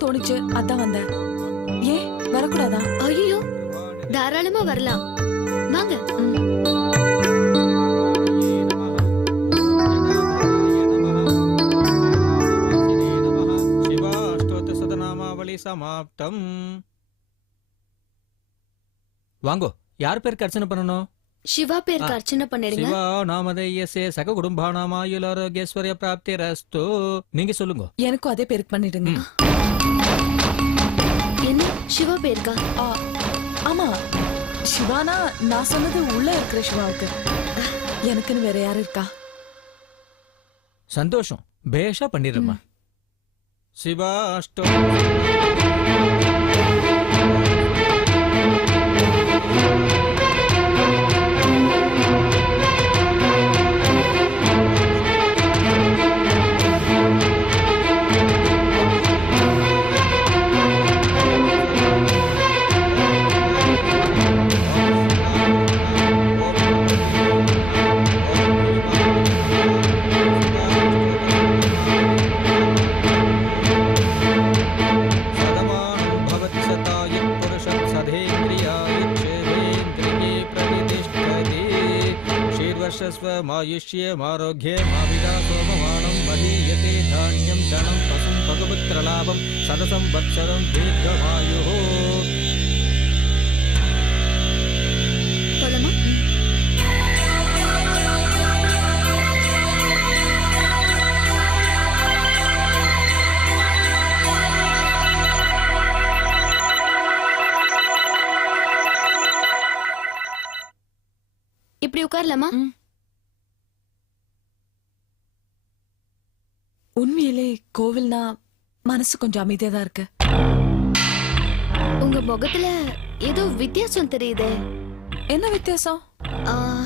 வரணும்னு தோணுச்சு அதான் வந்தேன். ஏன் வரக்கூடாதா? ஐயோ தாராளமா வரலாம். வாங்க. சமாப்தம். வாங்கோ யார் பேருக்கு அர்ச்சனை பண்ணணும்? శివ పేరుకి అర్చన பண்ணிடுங்க. சிவா நாமதையசே சக குடும்பானாமாயுல் ஆரோக்கியஸ்வரிய பிராப்தி ரஸ்து. நீங்க சொல்லுங்க. எனக்கும் அதே பேருக்கு பண்ணிடுங்க. என்ன? శివ పేరుக்கா ஆ, ஆமா. சிவானா நான் சொன்னது உள்ள இருக்கிற சிவாவுக்கு. எனக்குன்னு வேற யாரும் இருக்கா? சந்தோஷம். பேஷா பண்ணிடுறேம்மா. சிவா அஷ்டோ மாயுஷ்யமாரோக்கியமாவிடாசோமமானம் மதீயதே தானியம் தனம் பசும் பகபுத்திரலாபம் சதசம் வத்சரம் தீர்க்கமாயு இப்படி உட்காரலாமா? உண்மையிலே கோவில்னா மனசு கொஞ்சம் அமைதியா தான் இருக்கு. உங்க முகத்துல ஏதோ வித்தியாசம் தெரியுதே. என்ன வித்தியாசம்? ஆ,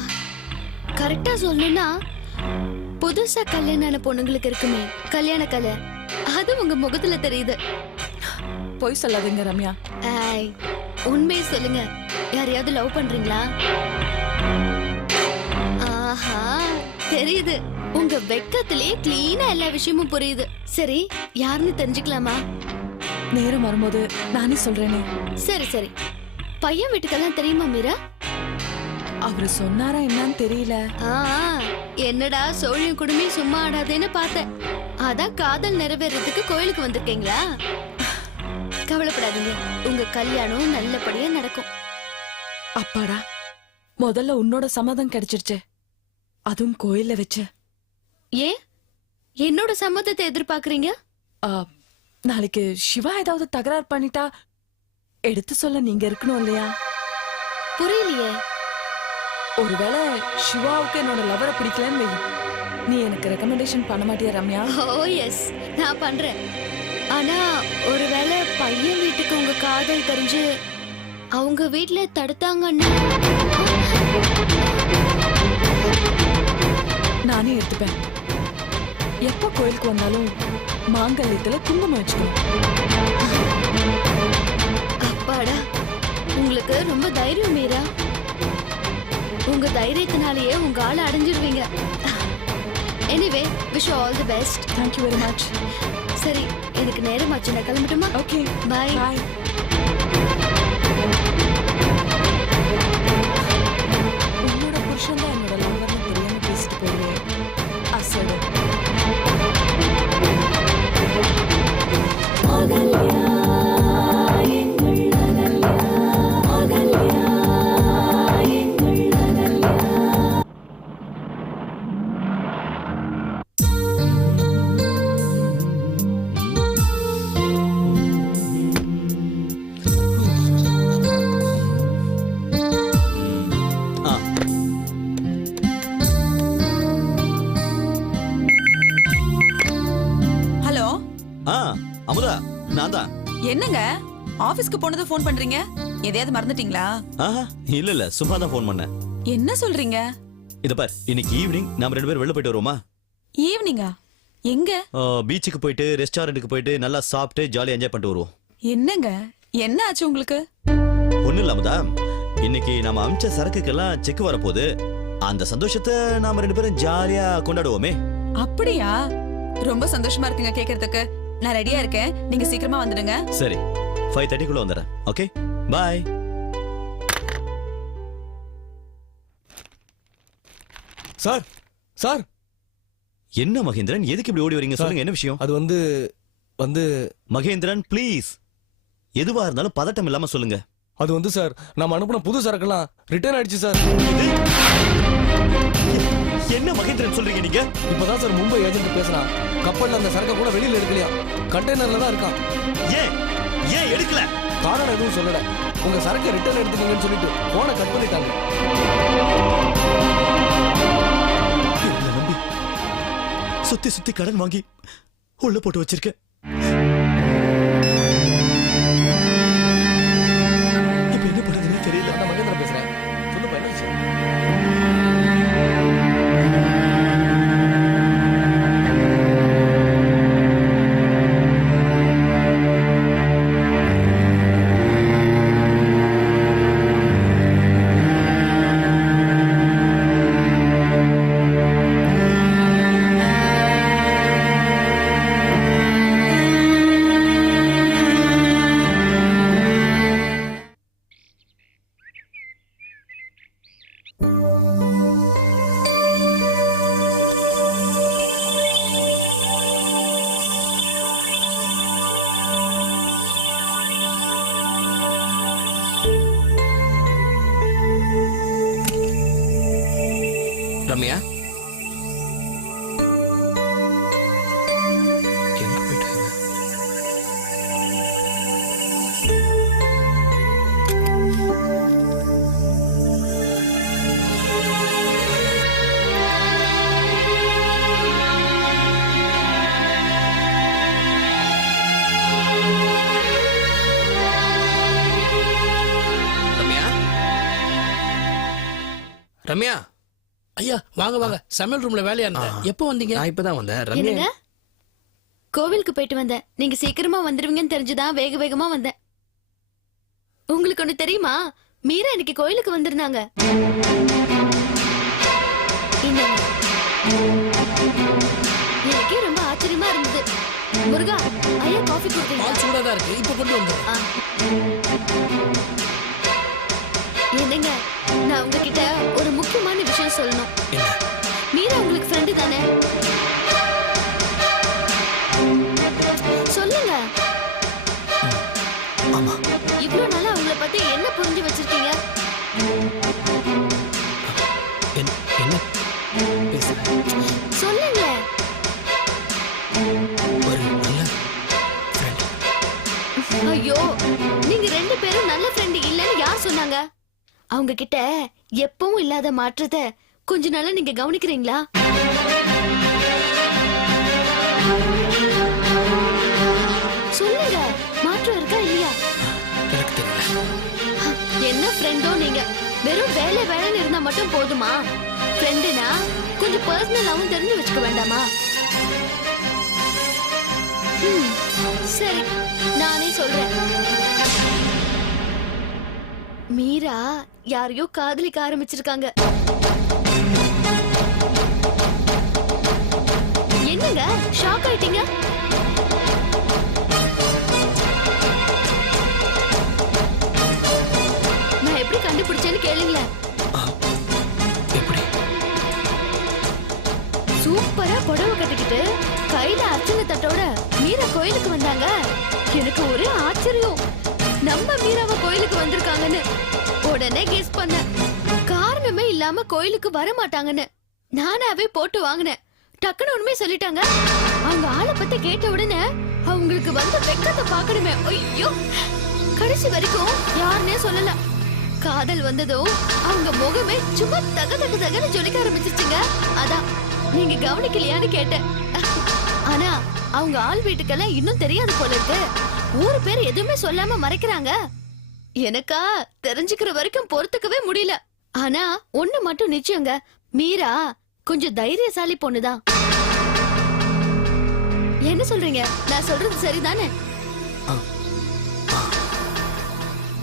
கரெக்டா சொல்லணும்னா புதுசா கல்யாணம் பொண்ணுங்களுக்கு இருக்குமே கல்யாண கலை. அது உங்க முகத்துல தெரியுது. பொய் சொல்லாதீங்க ரம்யா. ஐய், உண்மையை சொல்லுங்க. யாரையாவது லவ் பண்றீங்களா? ஆஹா தெரியுது. உங்க வெக்கத்திலே கிளீனா எல்லா விஷயமும் புரியுது. சரி யாருன்னு தெரிஞ்சுக்கலாமா? நேரம் வரும்போது நானே சொல்றேனே. சரி சரி. பையன் வீட்டுக்கெல்லாம் தெரியுமா மீரா? அவரு சொன்னாரா என்னன்னு தெரியல. ஆ, என்னடா சோழியும் குடுமி சும்மா ஆடாதேன்னு பார்த்தேன். அதான் காதல் நிறைவேறதுக்கு கோயிலுக்கு வந்திருக்கீங்களா? கவலைப்படாதீங்க. உங்க கல்யாணம் நல்லபடியா நடக்கும். அப்பாடா முதல்ல உன்னோட சம்மதம் கிடைச்சிருச்சு. அதுவும் கோயில்ல வச்சு. என்னோட சம்மதத்தை எதிர்பார்க்கறீங்க? ஆ, நாளைக்கு சிவா ஏதாவது தகராறு பண்ணிட்டா எடுத்து சொல்ல நீங்க இருக்கணும் இல்லையா? புரியலையே. ஒருவேளை சிவாவுக்கு என்னோட லவரை பிடிக்கலன்னு வை. நீ எனக்கு ரெக்கமெண்டேஷன் பண்ண மாட்டியா ரம்யா? ஓ எஸ் நான் பண்றேன். ஆனா ஒருவேளை பையன் வீட்டுக்கு உங்க காதல் தெரிஞ்சு அவங்க வீட்ல தடுத்தாங்கன்னா? நானே எடுத்துப்பேன். எப்ப கோயிலுக்கு வந்தாலும் மாங்கல்யத்துல குங்குமம் வச்சுக்கணும். அப்பாடா உங்களுக்கு ரொம்ப தைரியம் மீரா. உங்க தைரியத்தினாலேயே உங்க ஆளை அடைஞ்சிருவீங்க. Anyway wish all the best thank you very much சரி எனக்கு நேரமாச்சு நான் கிளம்பட்டுமா? ஓகே பை பாய் ஆபீஸ்க்கு போனது ஃபோன் பண்றீங்க? எதையாவது மறந்துட்டீங்களா? ஆஹா இல்ல இல்ல சும்மா தான் ஃபோன் பண்ணேன். என்ன சொல்றீங்க? இத பார் இன்னைக்கு ஈவினிங் நாம ரெண்டு பேரும் வெளில போயிட்டு வருவோமா? ஈவினிங்கா எங்க? பீச்சுக்கு போயிட்டு ரெஸ்டாரண்ட்டுக்கு போயிட்டு நல்லா சாப்பிட்டு ஜாலியா என்ஜாய் பண்ணிட்டு வருவோம். என்னங்க? என்ன ஆச்சு உங்களுக்கு? ஒண்ணும் இல்ல அமுதா இன்னைக்கு நாம அமிச்ச சரக்குக்கெல்லாம் செக் வரப்போகுது. அந்த சந்தோஷத்தை நாம ரெண்டு பேரும் ஜாலியா கொண்டாடுவோமே. அப்படியா? ரொம்ப சந்தோஷமா இருக்குங்க கேக்குறதுக்கு. நான் ரெடியா இருக்கேன். நீங்க சீக்கிரமா வந்துடுங்க. சரி. ஃபைவ் தேர்ட்டிக்குள்ள வந்துடுறேன். ஓகே பாய் சார் சார் என்ன மகேந்திரன்? எதுக்கு இப்படி ஓடி வரீங்க? சொல்லுங்க என்ன விஷயம்? அது வந்து வந்து மகேந்திரன் ப்ளீஸ் எதுவா இருந்தாலும் பதட்டம் இல்லாம சொல்லுங்க. அது வந்து சார் நம்ம அனுப்பின புது சரக்கெல்லாம் ரிட்டர்ன் ஆயிடுச்சு சார் என்ன மகேந்திரன் சொல்றீங்க நீங்க? இப்பதான் சார் மும்பை ஏஜென்ட் பேசினா கப்பல்ல அந்த சரக்கை கூட வெளியில எடுக்கலையா? கண்டெய்னர்ல தான் இருக்கான். ஏன்? ஏன் எடுக்கல? காரணம் எதுவும் சொல்லல. உங்க சரக்கை ரிட்டர்ன் எடுத்துக்கீங்கன்னு சொல்லிட்டு போனை கட் பண்ணிட்டாங்க. சுத்தி சுத்தி கடன் வாங்கி உள்ள போட்டு வச்சிருக்கேன். ரம்யா? ஐயா வாங்க வாங்க. சமையல் ரூம்ல வேலையா இருந்தேன். எப்போ வந்தீங்க? நான் இப்பதான் வந்தேன். ரம்யா? கோவிலுக்கு போயிட்டு வந்தேன். நீங்க சீக்கிரமா வந்துருவீங்கன்னு தெரிஞ்சுதான் வேக வேகமா வந்தேன். உங்களுக்கு ஒண்ணு தெரியுமா? மீரா இன்னைக்கு கோயிலுக்கு வந்திருந்தாங்க. எனக்கே ரொம்ப ஆச்சரியமா இருந்தது. முருகா ஐயா காஃபி கொடுத்தீங்களா? பால் சூடா தான் இருக்கு. இப்போ கொண்டு வந்து. என்னங்க? நான் உங்ககிட்ட அவங்க கிட்ட எப்பவும் இல்லாத மாற்றத்தை கொஞ்ச நாளா நீங்க கவனிக்கிறீங்களா? சொல்லுங்க மாற்றம் இருக்கா இல்லையா? என்ன ஃப்ரெண்டோ நீங்க? வெறும் வேலை வேலைன்னு இருந்தா மட்டும் போதுமா? ஃப்ரெண்டுனா கொஞ்சம் பர்சனலாவும் தெரிஞ்சு வச்சுக்க வேண்டாமா? சரி நானே சொல்றேன். மீரா யாரையோ காதலிக்க ஆரம்பிச்சிருக்காங்க. என்னங்க? ஷாக் ஆயிட்டீங்க? நம்ம மீராவ கோயிலுக்கு வந்திருக்காங்கன்னு உடனே கெஸ் பண்ணேன். காரணமே இல்லாம கோயிலுக்கு வர மாட்டாங்கன்னு நானாவே போட்டு வாங்கினேன். டக்குன்னு உண்மையை சொல்லிட்டாங்க. அவங்க ஆளை பத்தி கேட்ட உடனே அவங்களுக்கு வந்த வெக்கத்தை பார்க்கணுமே. ஐயோ! கடைசி வரைக்கும் யாருன்னே சொல்லல. காதல் வந்ததும் அவங்க முகமே சும்மா தக தக தகன்னு ஜொலிக்க ஆரம்பிச்சிச்சுங்க அதான் நீங்க கவனிக்கலையான்னு கேட்டேன். ஆனா அவங்க ஆள் வீட்டுக்கெல்லாம் இன்னும் தெரியாது போல இருக்கு. ஊரு பேர் எதுவுமே சொல்லாம மறைக்கிறாங்க. எனக்கா தெரிஞ்சுக்கிற வரைக்கும் பொறுத்துக்கவே முடியல. ஆனா ஒண்ணு மட்டும் நிச்சயங்க. மீரா கொஞ்சம் தைரியசாலி பொண்ணுதான். என்ன சொல்றீங்க? நான் சொல்றது சரிதானே?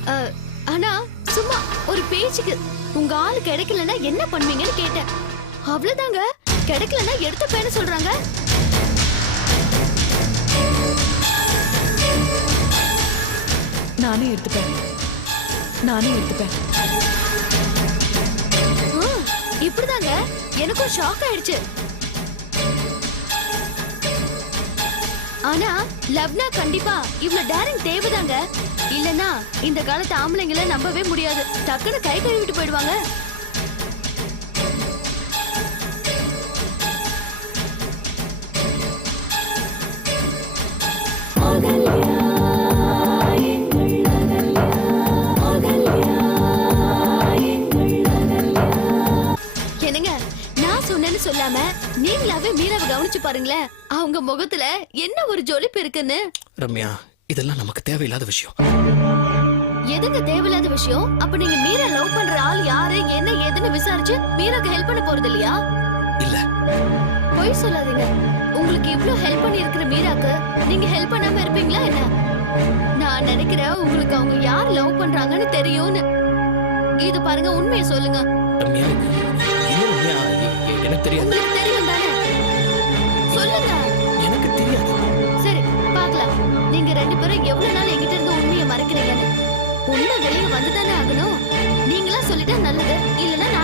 ஆ. ஆனா சும்மா ஒரு பேச்சுக்கு உங்க ஆள் கிடைக்கலன்னா என்ன பண்ணுவீங்கன்னு கேட்டேன். அவ்வளவுதாங்க. கிடைக்கலன்னா எடுத்துப்பேன்னு சொல்றாங்க. நானே எடுத்துப்பேன். நானே எடுத்துப்பேன். இப்படிதாங்க. எனக்கும் ஷாக் ஆயிடுச்சு. ஆனா லவ்னா கண்டிப்பா இவ்ளோ டேரிங் தேவைதாங்க. இல்லனா இந்த காலத்து ஆம்பளைங்களை நம்பவே முடியாது. டக்குன்னு கை கழுவிட்டு போயிடுவாங்க. கவனிச்சு பாருங்களேன். அவங்க முகத்துல என்ன ஒரு ஜொலிப்பு இருக்குன்னு. ரம்யா இதெல்லாம் நமக்கு தேவையில்லாத விஷயம். எதுங்க தேவையில்லாத விஷயம்? அப்ப நீங்க மீரா லவ் பண்ற ஆள் யாரு என்ன ஏதுன்னு விசாரிச்சு மீராக்கு ஹெல்ப் பண்ண போறது இல்லையா? இல்ல. பொய் சொல்லாதீங்க. உங்களுக்கு இவ்ளோ ஹெல்ப் பண்ணி இருக்கிற மீராக்கு நீங்க ஹெல்ப் பண்ணாம இருப்பீங்களா என்ன? நான் நினைக்கிறேன் உங்களுக்கு அவங்க யார் லவ் பண்றாங்கன்னு தெரியும்னு. இது பாருங்க உண்மையை சொல்லுங்க. ரம்யா ரம்யா? எனக்கு உங்களுக்கு தெரியும் தானே? சொல்லுங்க. எனக்கு தெரியாது. சரி பார்க்கலாம். நீங்க ரெண்டு பேரும் எவ்வளவு நாள் என்கிட்ட இருந்து உண்மையை மறைக்கிறீங்கன்னு? உண்மை வெளியே வந்துதானே ஆகணும்? நீங்களா சொல்லிட்டா நல்லது இல்லனா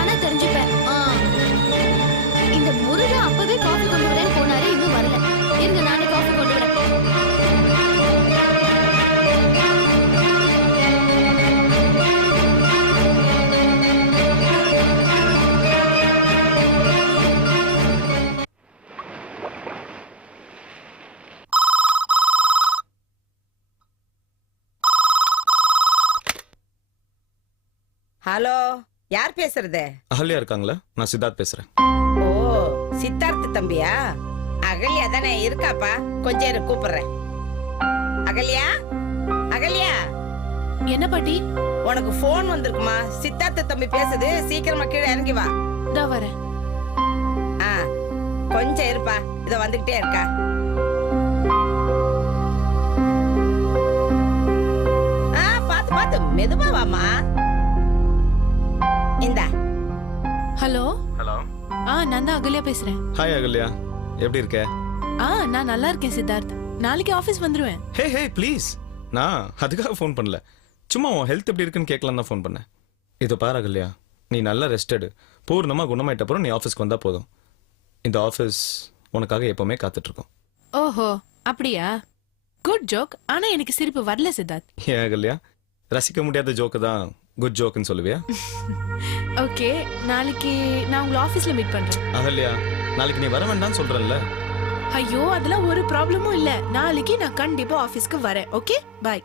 ஹலோ யார் பேசுறது? அகல்யா இருக்காங்களா? நான் சித்தார்த் பேசுறேன். ஓ சித்தார்த்த தம்பியா? அகல்யா தானே இருக்காப்பா? கொஞ்சம் இரு கூப்பிடுறேன். அகல்யா? அகல்யா? என்ன பாட்டி? உனக்கு ஃபோன் வந்திருக்குமா? சித்தார்த்த தம்பி பேசுது சீக்கிரமா கீழே இறங்கி வா. இதா வரேன். ஆ கொஞ்சம் இருப்பா. இத வந்துகிட்டே இருக்கா. ஆ பாத்து பாத்து மெதுவா வாமா ஹலோ? ஹலோ. ஆ நான் தான் அகல்யா பேசுறேன். ஹாய் அகல்யா. எப்படி இருக்க? ஆ நான் நல்லா இருக்கேன் சித்தார்த். நாளைக்கு ஆபீஸ் வந்துருவேன். Hey hey please. நான் அதுக்காக ஃபோன் பண்ணல. சும்மா உன் ஹெல்த் எப்படி இருக்குன்னு கேட்கலாம் தான் ஃபோன் பண்ணேன். இது பாரு அகல்யா நீ நல்லா ரெஸ்டடு பூர்ணமா குணமாயிட்ட அப்புறம் நீ ஆஃபீஸ்க்கு வந்தா போதும். இந்த ஆஃபீஸ் உனக்காக எப்பவுமே காத்துட்டு இருக்கோம் ஓஹோ அப்படியா? குட் ஜோக் ஆனா எனக்கு சிரிப்பு வரல சித்தார்த். ஏன் அகல்யா? ரசிக்க முடியாத ஜோக்கு தான். குட் ஜோக்குன்னு சொல்லுவியா? ஓகே நாளைக்கு நான் உங்களை ஆபீஸ்ல மீட் பண்றேன். அகல்யா நாளைக்கு நீ வர வேண்டாம்னு சொல்றல்ல ஐயோ அதெல்லாம் ஒரு ப்ராப்ளமும் இல்ல. நாளைக்கு நான் கண்டிப்பா ஆபீஸ்க்கு வரேன். ஓகே பாய்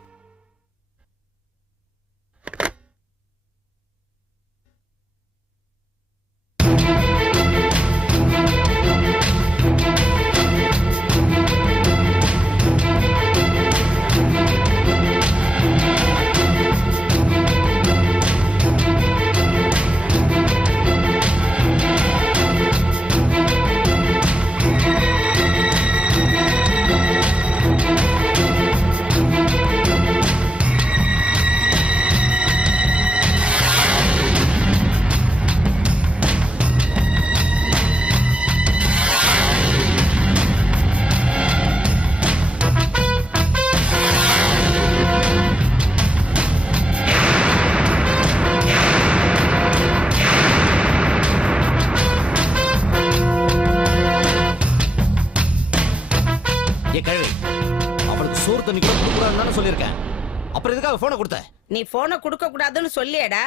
நீ போனை கொடுக்க கூடாதுன்னு சொல்லியேடா.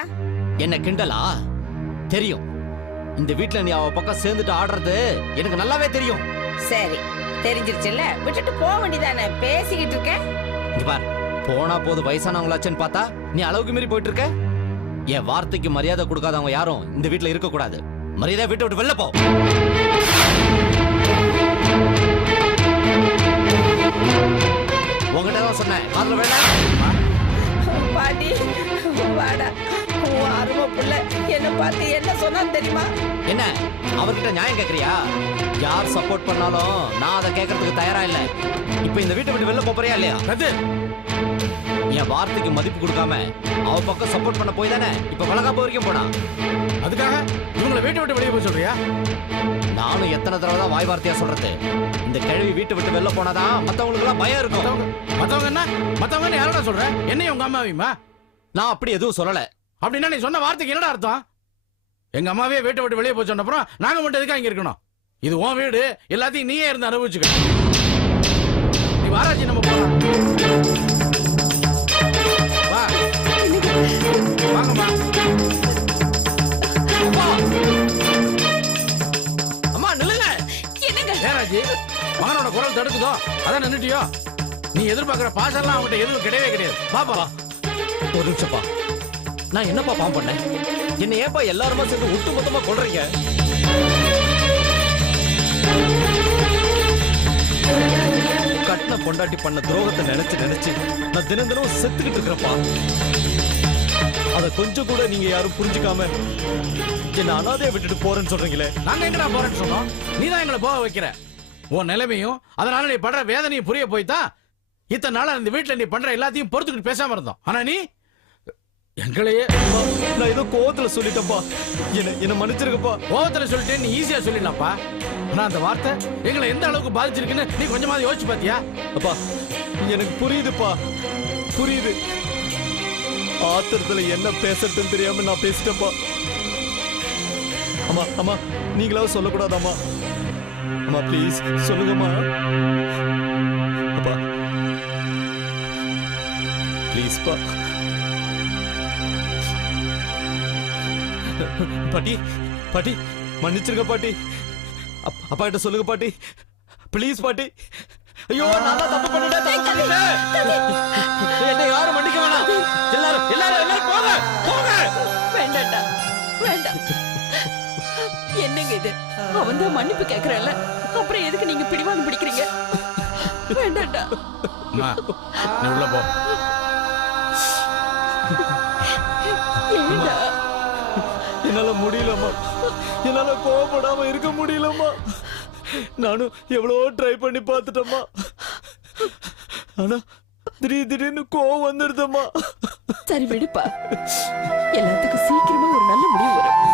என்ன கிண்டலா? தெரியும். இந்த வீட்ல நீ அவ பக்கம் சேர்ந்துட்டு ஆடுறது எனக்கு நல்லாவே தெரியும். சரி தெரிஞ்சிருச்சுல்ல? விட்டுட்டு போக வேண்டியதானே? பேசிக்கிட்டு இருக்க. இங்க பார் போனா போது வயசானவங்களாச்சேன்னு பார்த்தா நீ அளவுக்கு மீறி போயிட்டு இருக்க என் வார்த்தைக்கு மரியாதை கொடுக்காதவங்க யாரும் இந்த வீட்ல இருக்க கூடாது மரியாதை வீட்டை விட்டு வெளில போ. உங்ககிட்ட தான் சொன்னேன். காதுல வேலை வாடா. உன் அருமை புள்ள. என்ன பார்த்து என்ன சொன்னான்னு தெரியுமா? என்ன? அவர்கிட்ட நியாயம் கேக்குறியா? யார் சப்போர்ட் பண்ணாலும் நான் அதை கேட்கறதுக்கு தயாரா இல்ல. இப்ப இந்த வீட்டை விட்டு வெளில போறியா இல்லையா? என் வார்த்தைக்கு மதிப்பு கொடுக்காம அவ பக்கம் சப்போர்ட் பண்ண போய் தானே? இப்ப வளகாப்பு வரைக்கும் போனா? அதுக்காக இவங்களை வீட்டை விட்டு வெளியே போக சொல்றியா? நானும் எத்தனை தடவை தான் வாய் வார்த்தையா சொல்றது? இந்த கிழவி வீட்டை விட்டு வெளில போனாதான் மத்தவங்களுக்கு எல்லாம் பயம் இருக்கும். மத்தவங்க என்ன? மத்தவங்க என்ன யாரடா சொல்ற? என்னையும் உங்க அம்மாவையுமா? நான் அப்படி எதுவும் சொல்லல. அப்படின்னா நீ சொன்ன வார்த்தைக்கு என்னடா அர்த்தம்? எங்க அம்மாவே வீட்டை விட்டு வெளியே போச்சு அப்புறம் நாங்க மட்டும் எதுக்கு அங்க இருக்கணும்? இது உன் வீடு எல்லாத்தையும் நீயே இருந்து அனுபவிச்சுக்க நீ வாராஜி நம்ம போலாம். மகனோட தடுக்குதோ? அதான் நின்றுட்டியோ நீ எதிர்பார்க்கிற பாசம்லாம் அவங்ககிட்ட எதுவும் கிடையவே கிடையாது. பாப்பா. ஒரு நிமிஷம்ப்பா நான் என்னப்பா பாவம் பண்ணேன்? என்ன ஏப்பா எல்லாருமா சேர்ந்து ஒட்டு மொத்தமா கொள்றீங்க கட்டின பொண்டாட்டி பண்ண துரோகத்தை நினைச்சு நினைச்சு நான் தினம் தினம் செத்துக்கிட்டு இருக்கிறப்பா அதை கொஞ்சம் கூட நீங்க யாரும் புரிஞ்சுக்காம என்ன அனாதைய விட்டுட்டு போறேன்னு சொல்றீங்களே? நாங்க எங்கடா போறேன்னு சொன்னோம்? நீ தான் எங்களை போக வைக்கிற. உன் நிலைமையும் அதனால நீ படுற வேதனையும் புரிய போய்தான் இத்தனை நாளா இந்த வீட்டுல நீ பண்ற எல்லாத்தையும் பொறுத்துக்கிட்டு பேசாம இருந்தோம். ஆனா நீ எங்களையே நான் ஏதோ கோவத்துல சொல்லிட்டேன்ப்பா. என்ன என்ன மன்னிச்சிருக்கப்பா கோவத்துல சொல்லிட்டு நீ ஈஸியா சொல்லிடலாம்ப்பா. ஆனா அந்த வார்த்தை எங்களை எந்த அளவுக்கு பாதிச்சிருக்குன்னு நீ கொஞ்சமாவது யோசிச்சு பாத்தியா? அப்பா எனக்கு புரியுதுப்பா. புரியுது. ஆத்திரத்துல என்ன பேசுறதுன்னு தெரியாம நான் பேசிட்டேன்ப்பா. அம்மா அம்மா நீங்களாவது சொல்லக்கூடாதாம்மா அம்மா ப்ளீஸ் சொல்லுங்கம்மா. அப்பா. ப்ளீஸ்ப்பா பாட்டி பாட்டி மன்னிச்சிருங்க பாட்டி. அப்பா கிட்ட சொல்லுங்க பாட்டி. ப்ளீஸ் பாட்டி. ஐயோ நான் தான் தப்பு பண்ணிட்டேன். தப்பு என்ன யாரும் மன்னிக்க வேணாம். எல்லாரும் எல்லாரும் எல்லாரும் போங்க போங்க. வேண்டாம்டா வேண்டாம். என்னங்க இது? அவன் தான் மன்னிப்பு கேக்குறல்ல அப்புறம் எதுக்கு நீங்க பிடிவாதம் பிடிக்கிறீங்க? வேண்டாம்டா. உள்ள போ. என்னால முடியலம்மா. என்னால கோவப்படாம இருக்க முடியலம்மா. நானும் எவ்வளவோ ட்ரை பண்ணி பார்த்துட்டேம்மா. ஆனா திடீர் திடீர்னு கோவம் வந்துடுதம்மா சரி விடுப்பா. எல்லாத்துக்கும் சீக்கிரமா ஒரு நல்ல முடிவு வரும்.